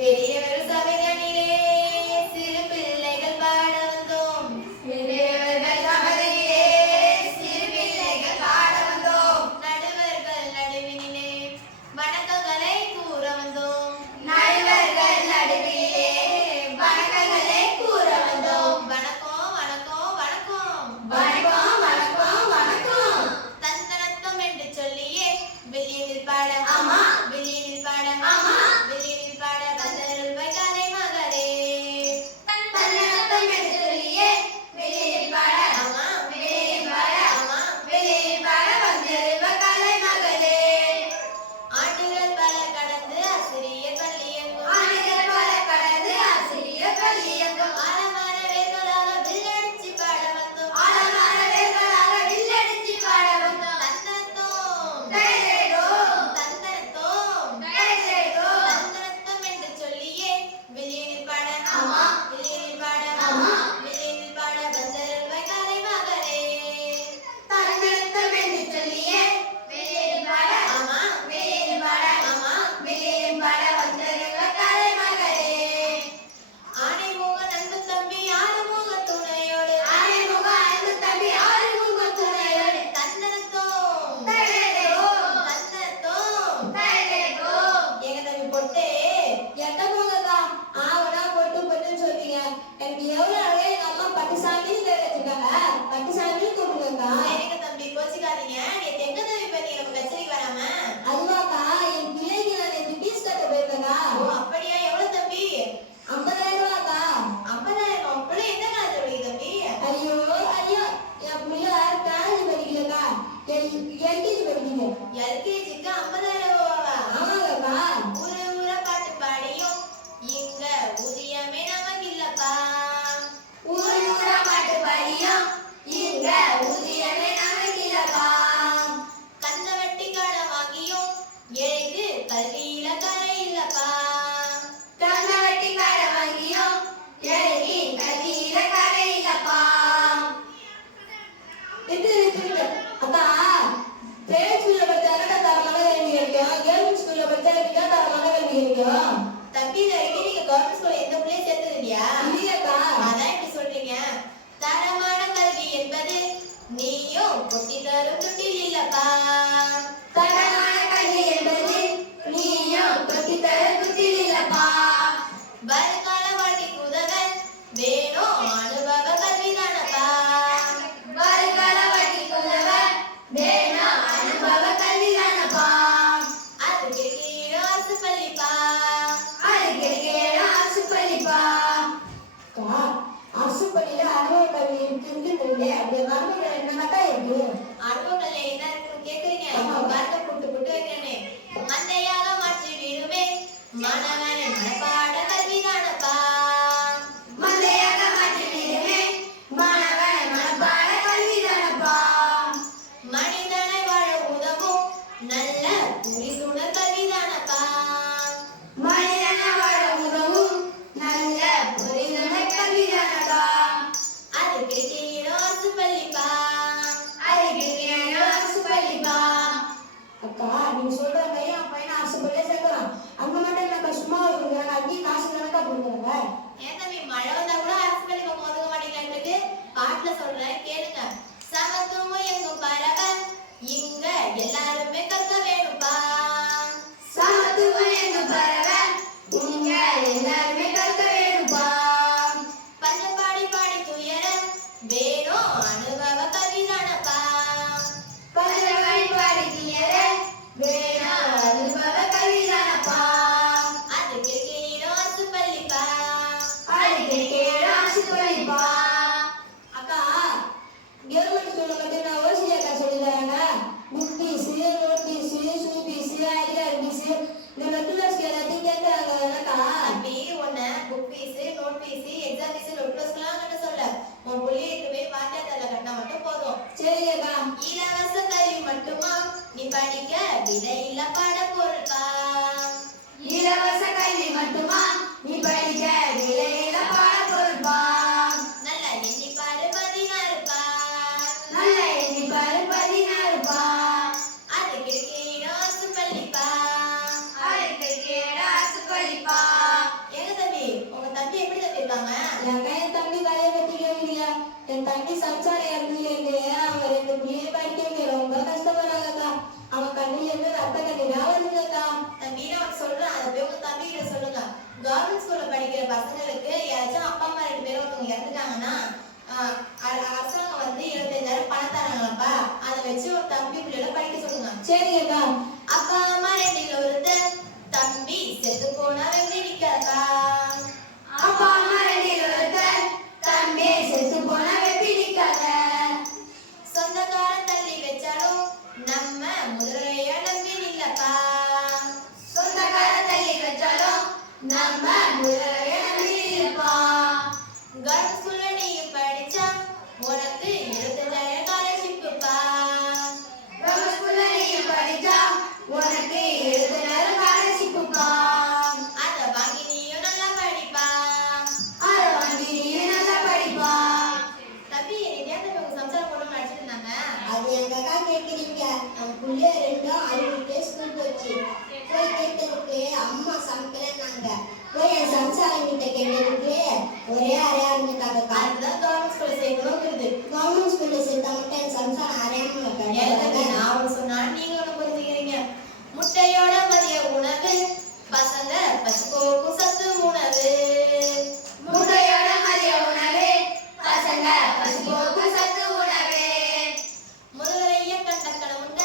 பெரியவர் சபைதனிலே சிறு பிள்ளைகள் பாட வந்தோம். பெரியவர்கள் சபையிலே சிறு பிள்ளைகள் பாட வந்தோம். நடுவர்கள் நடுவினிலே வணக்கங்களை கூற வந்தோம். நடுவர்கள் நடுவிலே வணக்கங்களை கூற வந்தோம். வணக்கம் வணக்கம் வணக்கம் வணக்கம் வணக்கம் வணக்கம். தந்தனத்தம் என்று சொல்லியே வெளியில் பாட ஆமா வெளியில் பாட ஆமா வெளியில் பாட LKG-க்கு 50,000 ரூபாவா? ஆமாங்கப்பா. ஊரு ஊரா பாட்டு பாடியும் இங்க ஊதியமே நமக்கு இல்லப்பா. ஊரு ஊரா பாட்டு பாடியும் இங்க ஊதியமே நமக்கு இல்லப்பா. கந்த வட்டி கடன் வாங்கியும் ஏழைக்கு கல்வியில கரை இல்லப்பா. கந்த வட்டி கடன் வாங்கியும் ஏழைக்கு கல்வியில கரை இல்லப்பா. அக்கா தம்பி நீங்க கவர்மெண்ட் ஸ்கூல்ல எந்த பிள்ளையும் சேர்த்தது இல்லையா? இல்லையாக்கா. அதான் இப்படி சொல்றீங்க. தரமான கல்வி என்பது நீயும் கொட்டி தரும் துட்டில் இல்லப்பா. தரமான கல்வி என்பது நீயும் கொட்டி தரும் துட்டில் இல்லப்பா. வருங்கால வாழ்க்கைக்கு உதவ வேணும் அனுபவ கல்வி தானப்பா. வருங்கால வாழ்க்கைக்கு உதவ வேணும் அனுபவ கல்வி தானப்பா. அதுக்கு கீழே அரசு பள்ளிப்பா. அரசு பள்ளியில அனுபவ கல்வி இருக்குன்னு அப்படியே மரபுகள் என்னக்கா இருக்கு? அனுபவ கல்வி என்ன இருக்குன்னு கேக்குறீங்க? வார்த்தை புட்டு புட்டு வைக்கிறேனே. மந்தையாக மாற்றிடுமே மாணவனை மனப்பாட கல்விதானப்பா. மந்தையாக மாற்றிடுமே மாணவனை மனப்பாட கல்விதானப்பா. மனிதனை வாழ உதவும் நல்ல புரிசுணர் கல்விதானப்பா. மனிதனை வாழ உதவும் நல்ல புரிசுணர் கல்விதானப்பா. அதுக்கு கீழே அரசு பள்ளிப்பா. அதுக்கு கீழே அரசு பள்ளிப்பா. அக்கா நீங்க சொல்ற மாதிரி என் பையனை அரசு பள்ளியில சேர்க்கலாம். அங்க மட்டும் நம்ம சும்மா இருக்கிறாங்க. அங்கேயும் சொல்லிருக்காங்க. என் தம்பி கதையை பத்தி கேட்கலையா? என் தம்பி சம்சாரம் இறந்து அவன் 2 பிள்ளையை படிக்க வைக்க ரொம்ப கஷ்டப்படுறாங்கக்கா. அவன் கண்ணில இருந்து ரத்த கண்ணீரா வருதுக்கா. தம்பி நான் சொல்றேன், அதை போய் உங்க தம்பி கிட்ட சொல்லுங்க. கவர்மெண்ட் ஸ்கூல்ல படிக்கிற பசங்களுக்கு யாராச்சும் அப்பா அம்மா 2 பேரும் ஒருத்தவங்க இறந்துட்டாங்கன்னா அரசாங்கம் வந்து 75,000 பணம் தராங்களாப்பா. அதை வச்சு ஒரு தம்பி பிள்ளைகளை படிக்க சொல்லுங்க. சரிங்கக்கா. அப்பா அம்மா 2ல் ஒருத்தர் தம்பி செத்து போனா வெள்ளி நிக்காதா. அப்பா அம்மா 2ல் ஒருத்தர் தம்பி செத்து போனா வெப்பி நிக்காத. சொந்தக்காரன் தள்ளி வச்சாலும் நம்ம முதலைய நம்பி நில்லப்பா. சொந்தக்காரன் தள்ளி வச்சாலும் நம்ம முதலைய நம்பி நில்லப்பா. கவர்மெண்ட் ஸ்கூல்ல நீயும் படிச்சா உனக்கு 75,000 ஸ்காலர்ஷிப்புப்பா. கவர்மெண்ட் ஸ்கூல்ல நீயும் படிச்சா உனக்கு 70,000 ஸ்காலர்ஷிப்புப்பா. அதை வாங்கி நீயும் நல்லா படிப்பா. அதை வாங்கி நீயும் நல்லா படிப்பா. தம்பி நேரத்தை உங்க சம்சாரம் பொண்ணு நடிச்சிட்டு இருந்தாங்க. அது எங்க அக்கா கேட்குறீங்க. நம்ம புள்ளைய 2ம் அழுதுட்டே ஸ்கூல் போச்சு. போய் கேட்டதுக்கு அம்மா சமைக்கலன்னாங்க. போய் என் சம்சாரம் கிட்ட கேட்டதுக்கு ஒரே அறையா இருந்துட்டாங்கக்கா. அதுதான் கவர்மெண்ட் ஸ்கூல்ல சேர்க்கணுங்கிறது. கவர்மெண்ட் ஸ்கூல்ல சேர்த்தா மட்டும் என் சம்சாரம் அறையாம நான் ஒண்ணு சொன்னா நீங்க ஒண்ணு புரிஞ்சுக்கிறீங்க. முட்டையோட மதிய உணவு பசங்க பசிப்போக்கும் சத்து உணவு. முட்டையோட மதிய உணவு பசங்க பசிப்போக்கும் சத்து உணவு. முதலைய கண்ட கணவங்க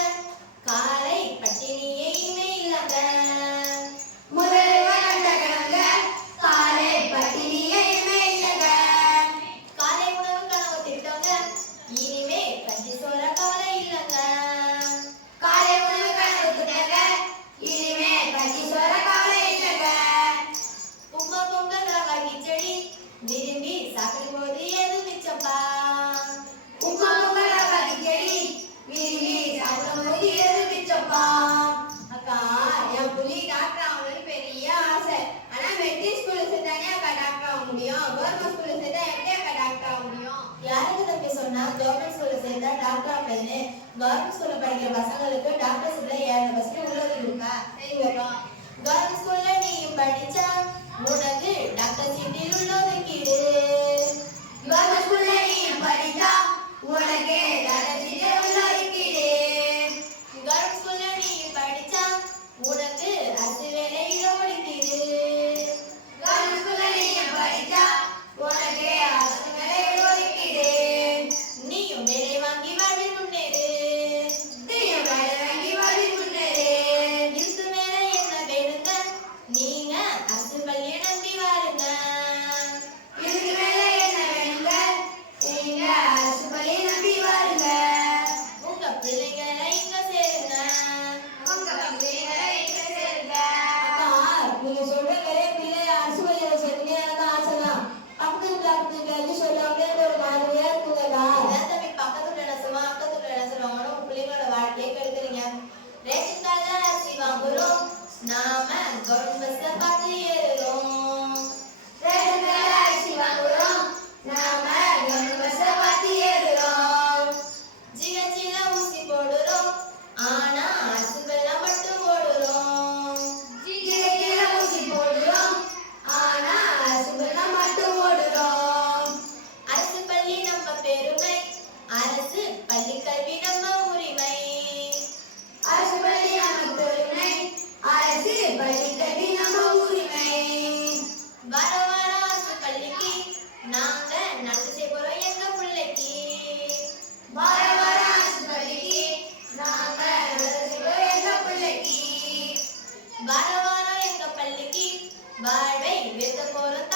காலை பட்டினியுமே இல்லங்க. முதல்ல கண்டவங்க காலை பட்டினியுமே இல்லங்க. காலை உணவு கனவு திட்டவங்க இனிமே கஞ்சி சோற கவலை இல்லங்க. காலை உணவு கணக்குட்டாங்க இனிமே கஞ்சி சோற கவலை இல்லங்க. உமா பொங்கல் ரவா கிச்சடி விரும்பி சாப்பிடும் போது எது மிச்சப்பா. உமா பொங்கல் ரவா கிச்சடி விரும்பி சாப்பிடும்போது எது மிச்சப்பா. அக்கா என் புள்ளி டாக்டர் ஆகணும்னு பெரிய ஆசை. ஆனா மெட்ரிக் ஸ்கூல்ல சேர்த்தானே அக்கா டாக்டர் ஆக முடியும். கவர்மெண்ட் ஸ்கூல்ல சேர்த்தா எப்படி அக்கா டாக்டர் ஆக முடியும்? யாருக்கு தம்பி சொன்னா கவர்மெண்ட் ஸ்கூல்ல சேர்ந்தா டாக்டர் ஆகுதுன்னு? கவர்மெண்ட் ஸ்கூல்ல படிக்கிற பசங்களுக்கு டாக்டர் சீட்ல 7% உள்ளது இருக்கா. சரிங்கக்கா. கவர்மெண்ட் ஸ்கூல்ல நீயும் படிச்சா உனக்கு டாக்டர் சீட்டில் உள்ளது கீடு. கவர்மெண்ட் ஸ்கூல்ல நீ படிச்சா உனக்கு டாக்டர் சீட் உள்ளது. கவர்மெண்ட் ஸ்கூல்ல நீயும் படிச்சா உனக்கு அரசு வேலையில ஒதுக்கீடு. கவர்மெண்ட் ஸ்கூல்ல நீ படிச்சா உனக்கு அரசு வேலை ஒதுக்கீடு. நீயும் வேலை வாங்கி வாழ்வில் முன்னேறு. நீயும் வேலை வாங்கி வாழ்வில் முன்னேறு. இதுக்கு மேல என்ன வேணுங்க? நீங்க அரசு பள்ளியை நம்பி வாருங்க. இதுக்கு மேல என்ன வேணுங்க? நீங்க அரசு பள்ளியை நம்பி வாருங்க. உங்க பிள்ளைங்களை இங்க சேருங்க. உங்க பிள்ளைகளை இங்க சேருங்க. அக்கா நீங்க சொல்ற வேலையை பிள்ளை அரசு பள்ளியில சேர்த்துனே எனக்கு ஆசைதான். பக்கத்து கிளாஸுக்கு சொல்லாமலே ஒரு மாதிரியா இருக்குங்கக்கா. அதான் தம்பி பக்கத்துல என்ன சொல்லுவாங்க அக்கத்துல என்ன சொல்லுவாங்கன்னு உங்க பிள்ளைங்களோட வாழ்க்கையை கெடுக்குறீங்க. ரேஷன் கார்டுல அரிசி வாங்குறோம், நாம கவர்மெண்ட் பஸ்ல பார்த்து ஏறுறோம். ரேஷன் கார்டுல அரிசி வாங்குறோம், நாம கவர்மெண்ட் பஸ்ல பார்த்து ஏறுறோம். ஜிஹெச்ல ஊசி போடுறோம், ஆனா அரசு வெள்ளம் மட்டும் ஓடுறோம். ஜிஹெச்ல ஊசி போடுறோம், ஆனா அரசு பஸ்ல மட்டும் ஓடுறோம். அரசு பள்ளி நம்ம பெருமை, அரசு பள்ளி கல்வி நம்ம உரிமை. அரசு பள்ளி நம்ம பெருமை, அரசு பள்ளி கல்வி நம்ம உரிமை. வர வர அரசு பள்ளிக்கு நாங்க நடந்து செய்ய போறோம் எங்க பிள்ளைக்கு. வார வார அரசு பள்ளிக்கு நாங்க நல்லது செய்வோம் எங்க பிள்ளைக்கு. வர வர எங்க பள்ளிக்கு வாழ்வை உயர்த்த போறோம்